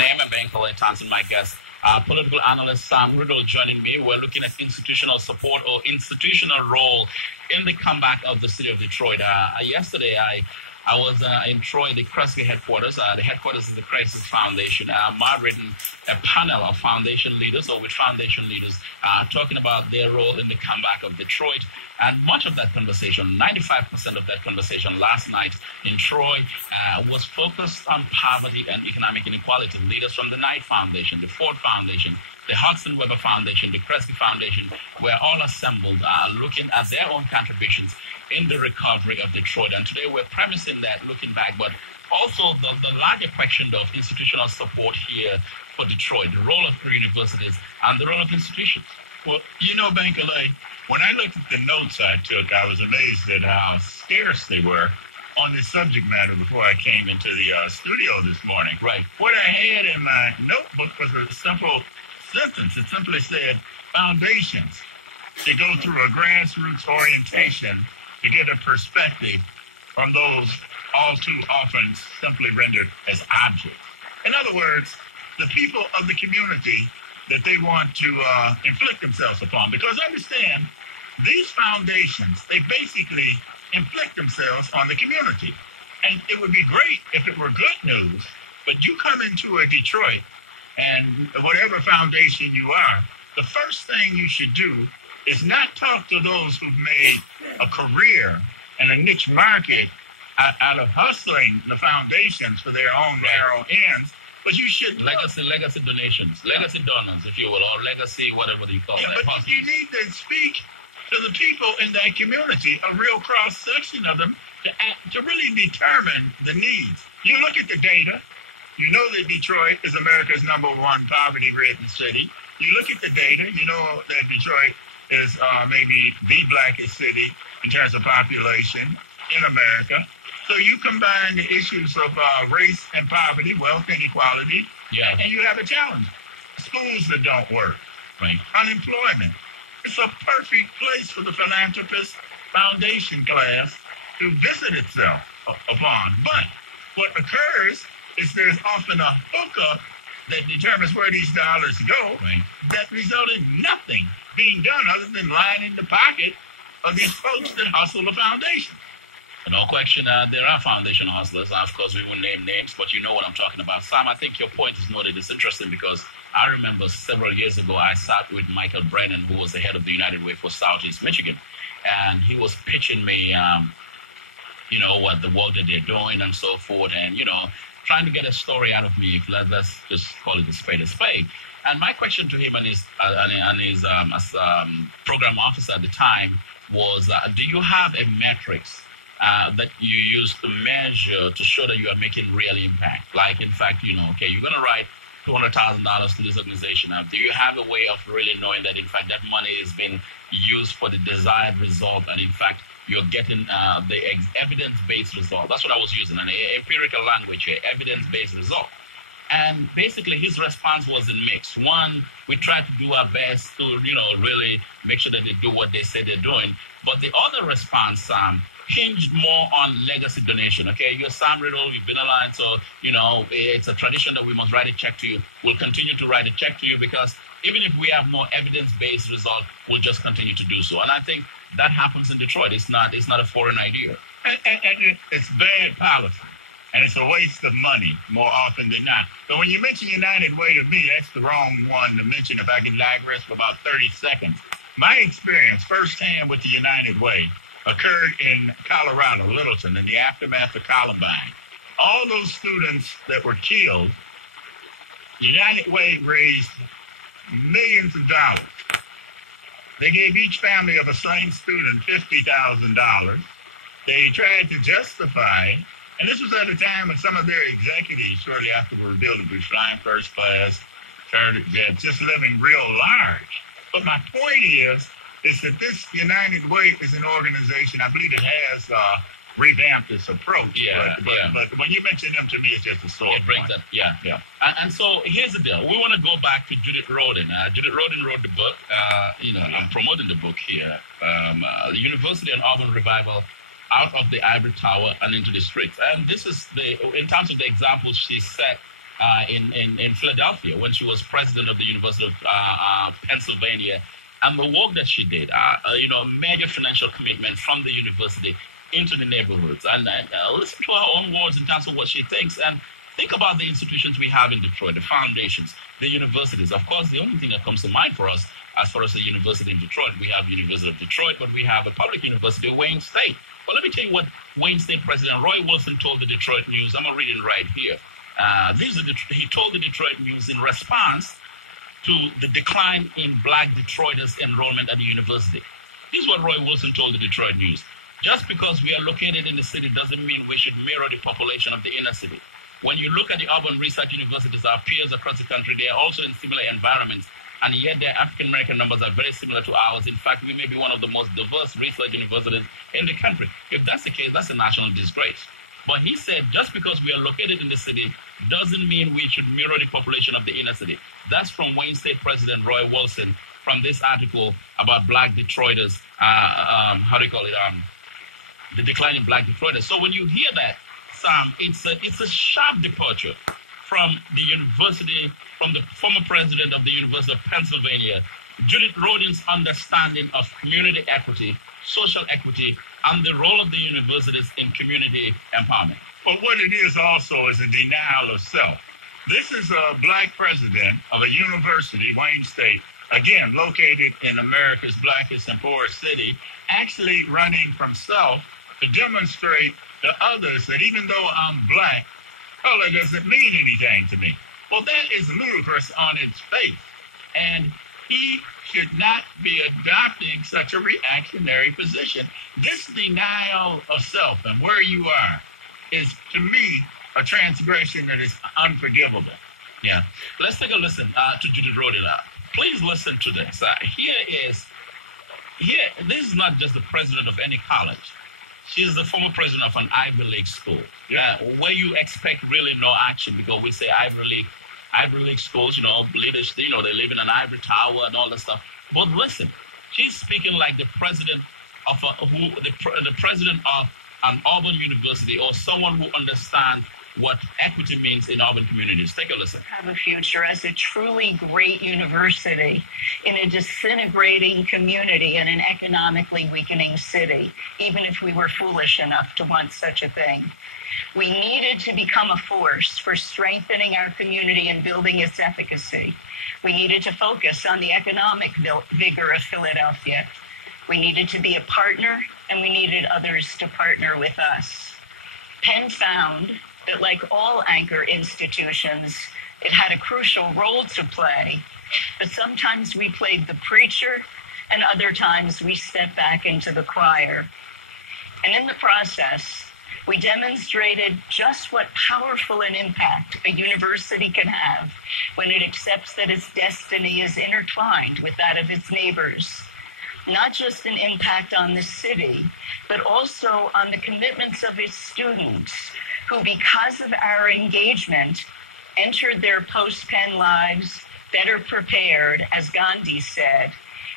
name is Ben Thompson, my guest. Political analyst Sam Riddle joining me. We're looking at institutional support or institutional role in the comeback of the city of Detroit. Yesterday, I was in Troy, the Kresge headquarters. The headquarters is the Crisis Foundation. Moderating a panel of foundation leaders or with foundation leaders talking about their role in the comeback of Detroit. And much of that conversation, 95% of that conversation last night in Troy was focused on poverty and economic inequality. Leaders from the Knight Foundation, the Ford Foundation, the Hudson Weber Foundation, the Kresge Foundation were all assembled looking at their own contributions in the recovery of Detroit. And today we're premising that, looking back, but also the larger question of institutional support here for Detroit, the role of universities and the role of institutions. Well, you know, Bankole, when I looked at the notes I took, I was amazed at how scarce they were on this subject matter before I came into the studio this morning. Right. What I had in my notebook was a simple sentence. It simply said, foundations. They go through a grassroots orientation to get a perspective from those all too often simply rendered as objects. In other words, the people of the community that they want to inflict themselves upon. Because understand, these foundations, they basically inflict themselves on the community. And it would be great if it were good news, but you come into a Detroit and whatever foundation you are, the first thing you should do is not talk to those who've made a career and a niche market out of hustling the foundations for their own narrow ends. But you should legacy donations, legacy donors, if you will, or legacy whatever you call that. But you need to speak to the people in that community, a real cross section of them, to really determine the needs. You look at the data. You know that Detroit is America's #1 poverty-ridden city. You look at the data. You know that Detroit is maybe the blackest city in terms of population in America. So you combine the issues of race and poverty, wealth inequality, and you have a challenge. Schools that don't work, right? Unemployment. It's a perfect place for the philanthropist foundation class to visit itself upon. But what occurs is there's often a hookup that determines where these dollars go that result in nothing being done other than lining the pocket of these folks that hustle the foundation. No question, there are foundation hustlers. Of course, we won't name names, but you know what I'm talking about. Sam, I think your point is noted. It's interesting because I remember several years ago, I sat with Michael Brennan, who was the head of the United Way for Southeast Michigan, and he was pitching me, what the work that they're doing and so forth, and, trying to get a story out of me. Let's just call it a spade a spade. And my question to him and his program officer at the time was, do you have a metrics that you use to measure to show that you are making real impact? Like, in fact, you're going to write $200,000 to this organization. Now, do you have a way of really knowing that, in fact, that money is being used for the desired result, and in fact, you're getting the evidence-based result? That's what I was using, an empirical language here, evidence-based result. And basically, his response was in mixed. One, we try to do our best to, really make sure that they do what they say they're doing. But the other response, hinged more on legacy donation. Okay, you're Sam Riddle, you've been aligned, so, it's a tradition that we must write a check to you. We'll continue to write a check to you because even if we have more evidence-based result, we'll just continue to do so. And I think that happens in Detroit. It's not a foreign idea. And it's bad policy. And it's a waste of money more often than not. So when you mention United Way to me, that's the wrong one to mention if I can digress for about 30 seconds. My experience firsthand with the United Way occurred in Colorado, Littleton, in the aftermath of Columbine. All those students that were killed, United Way raised millions of dollars. They gave each family of a slain student $50,000. They tried to justify, and this was at a time when some of their executives, shortly after were building flying first class, chartered jets, just living real large. But my point is that this United Way is an organization, I believe it has revamped its approach. But when you mention them, to me, it's just a story. It brings that, And so here's the deal. We want to go back to Judith Rodin. Judith Rodin wrote the book. I'm promoting the book here. The University and Urban Revival, Out of the Ivory Tower and Into the Streets. And this is in terms of the examples she set in Philadelphia when she was president of the University of Pennsylvania, and the work that she did, major financial commitment from the university into the neighborhoods. And listen to her own words in terms of what she thinks, and think about the institutions we have in Detroit, the foundations, the universities. Of course, the only thing that comes to mind for us as far as the university in Detroit, we have University of Detroit, but we have a public university, Wayne State. Well, let me tell you what Wayne State President Roy Wilson told the Detroit News. I'm going to read it right here. He told the Detroit News in response to the decline in Black Detroiters' enrollment at the university. This is what Roy Wilson told the Detroit News. Just because we are located in the city doesn't mean we should mirror the population of the inner city. When you look at the urban research universities, our peers across the country, they are also in similar environments, and yet their African-American numbers are very similar to ours. In fact, we may be one of the most diverse research universities in the country. If that's the case, that's a national disgrace. But he said, just because we are located in the city doesn't mean we should mirror the population of the inner city. That's from Wayne State President Roy Wilson from this article about Black Detroiters, the decline in Black Detroiters. So when you hear that, Sam, it's a sharp departure from the university, from the former president of the University of Pennsylvania, Judith Rodin's understanding of community equity, social equity, and the role of the universities in community empowerment. But what it is also is a denial of self. This is a Black president of a university, Wayne State, again, located in America's blackest and poorest city, actually running from self to demonstrate to others that even though I'm Black, color doesn't mean anything to me. Well, that is ludicrous on its face. And he should not be adopting such a reactionary position. This denial of self and where you are is, to me, a transgression that is unforgivable. Yeah. Let's take a listen to Judith Rodin. Please listen to this. This is not just the president of any college. She's the former president of an Ivy League school, where you expect really no action, because we say Ivy League schools, leaders, they live in an ivory tower and all that stuff. But listen, she's speaking like the president of the president of an urban university, or someone who understands what equity means in urban communities. Take a listen. Have a future as a truly great university in a disintegrating community in an economically weakening city, even if we were foolish enough to want such a thing. We needed to become a force for strengthening our community and building its efficacy. We needed to focus on the economic vigor of Philadelphia. We needed to be a partner, and we needed others to partner with us. Penn found that, like all anchor institutions, it had a crucial role to play, but sometimes we played the preacher, and other times we stepped back into the choir. And in the process, we demonstrated just what powerful an impact a university can have when it accepts that its destiny is intertwined with that of its neighbors. Not just an impact on the city, but also on the commitments of its students, who, because of our engagement, entered their post-Penn lives better prepared, as Gandhi said,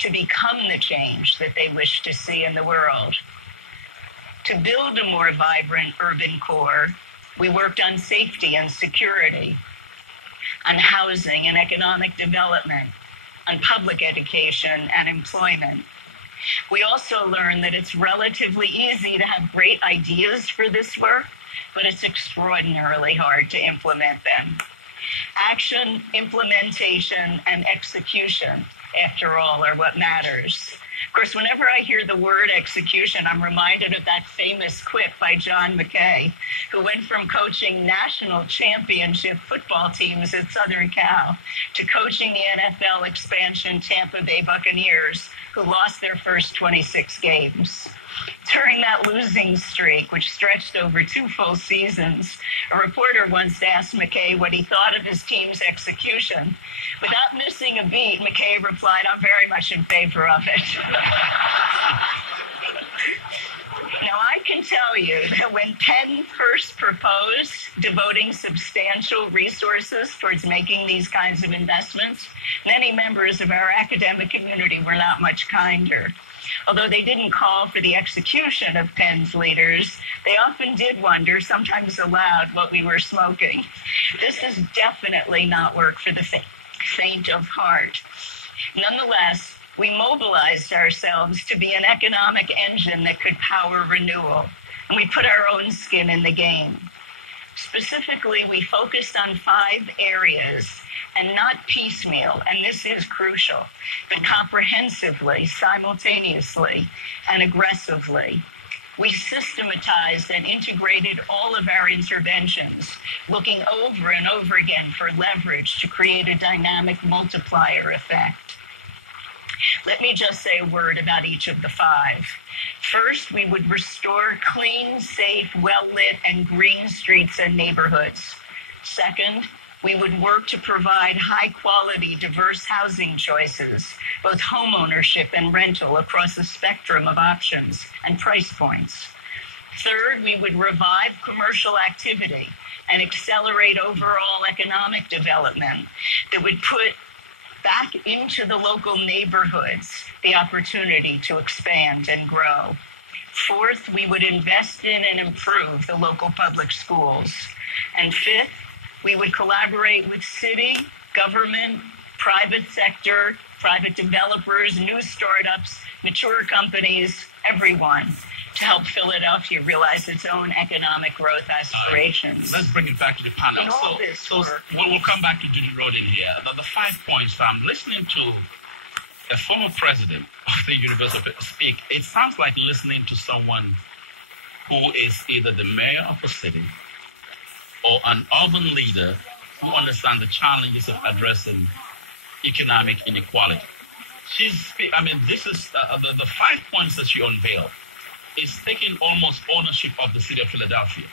to become the change that they wish to see in the world. To build a more vibrant urban core, we worked on safety and security, on housing and economic development, on public education and employment. We also learned that it's relatively easy to have great ideas for this work, but it's extraordinarily hard to implement them. Action, implementation, and execution, after all, are what matters. Of course, whenever I hear the word execution, I'm reminded of that famous quip by John McKay, who went from coaching national championship football teams at Southern Cal to coaching the NFL expansion Tampa Bay Buccaneers, who lost their first 26 games. During that losing streak, which stretched over 2 full seasons, a reporter once asked McKay what he thought of his team's execution. Without missing a beat, McKay replied, "I'm very much in favor of it." Now, I can tell you that when Penn first proposed devoting substantial resources towards making these kinds of investments, many members of our academic community were not much kinder. Although they didn't call for the execution of Penn's leaders, they often did wonder, sometimes aloud, what we were smoking. This is definitely not work for the faint of heart. Nonetheless, we mobilized ourselves to be an economic engine that could power renewal, and we put our own skin in the game. Specifically, we focused on 5 areas, and not piecemeal, and this is crucial, but comprehensively, simultaneously, and aggressively. We systematized and integrated all of our interventions, looking over and over again for leverage to create a dynamic multiplier effect. Let me just say a word about each of the 5. First, we would restore clean, safe, well-lit, and green streets and neighborhoods. Second, we would work to provide high-quality, diverse housing choices, both homeownership and rental, across a spectrum of options and price points. Third, we would revive commercial activity and accelerate overall economic development that would put back into the local neighborhoods the opportunity to expand and grow. Fourth, we would invest in and improve the local public schools. And fifth, we would collaborate with city, government, private sector, private developers, new startups, mature companies, everyone, to help Philadelphia realize its own economic growth aspirations. Let's bring it back to the panel. We'll come back to Judy Rodin here. The 5 points, I'm listening to a former president of the university speak. It sounds like listening to someone who is either the mayor of a city or an urban leader who understands the challenges of addressing economic inequality. This is the 5 points that she unveiled is taking almost ownership of the city of Philadelphia.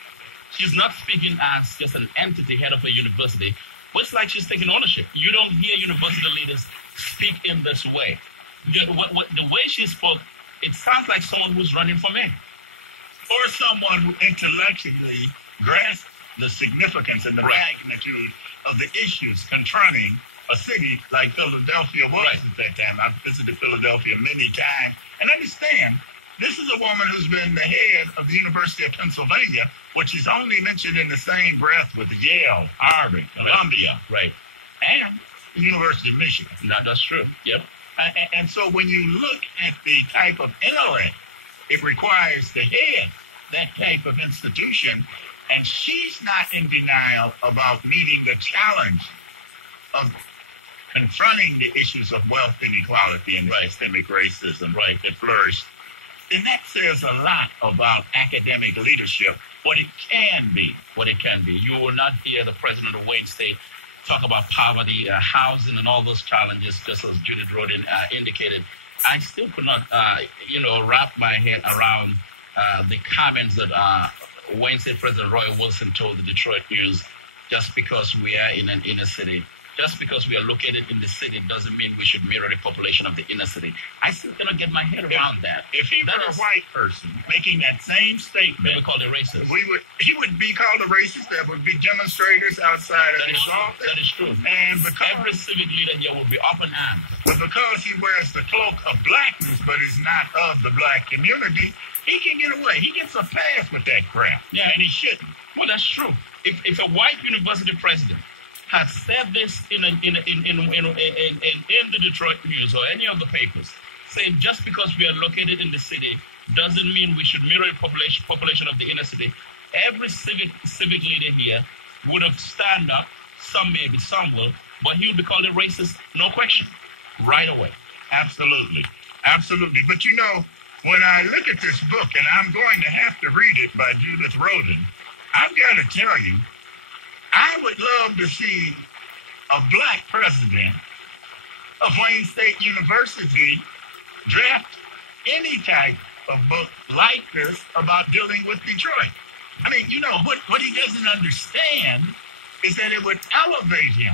She's not speaking as just an entity head of a university, but it's like she's taking ownership. You don't hear university leaders speak in this way. The way she spoke, it sounds like someone who's running for mayor. Or someone who intellectually grasps the significance and the magnitude of the issues confronting a city like Philadelphia was at that time. I've visited Philadelphia many times and understand this is a woman who's been the head of the University of Pennsylvania, which is only mentioned in the same breath with Yale, Harvard, Columbia, and the University of Michigan. That's true. Yep. And so when you look at the type of intellect it requires to head that type of institution, and she's not in denial about meeting the challenge of confronting the issues of wealth inequality and systemic racism that flourished, then that says a lot about academic leadership, what it can be. You will not hear the president of Wayne State talk about poverty, housing, and all those challenges, just as Judith Rodin indicated. I still could not, wrap my head around the comments that Wayne State President Roy Wilson told the Detroit News, just because we are in an inner city. Just because we are located in the city doesn't mean we should mirror the population of the inner city. I still cannot get my head around that. If he were a white person making that same statement, they would call it racist. He would be called a racist. There would be demonstrators outside of his office. That is true. And because every civic leader here will be up in arms. But because he wears the cloak of blackness, but is not of the black community, he can get away. He gets a pass with that crap. Yeah, and he shouldn't. Well, that's true. If a white university president had said this in the Detroit News or any of the papers, saying just because we are located in the city doesn't mean we should mirror the population of the inner city, every civic leader here would have stand up. Some maybe, some will, but he would be called a racist, no question, right away. Absolutely. But when I look at this book, and I'm going to have to read it by Judith Rodin, I've got to tell you, I would love to see a black president of Wayne State University draft any type of book like this about dealing with Detroit. I mean, what he doesn't understand is that it would elevate him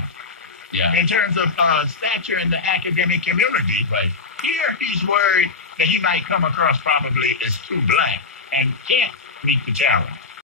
in terms of stature in the academic community. Right. Here he's worried that he might come across probably as too black and can't meet the challenge.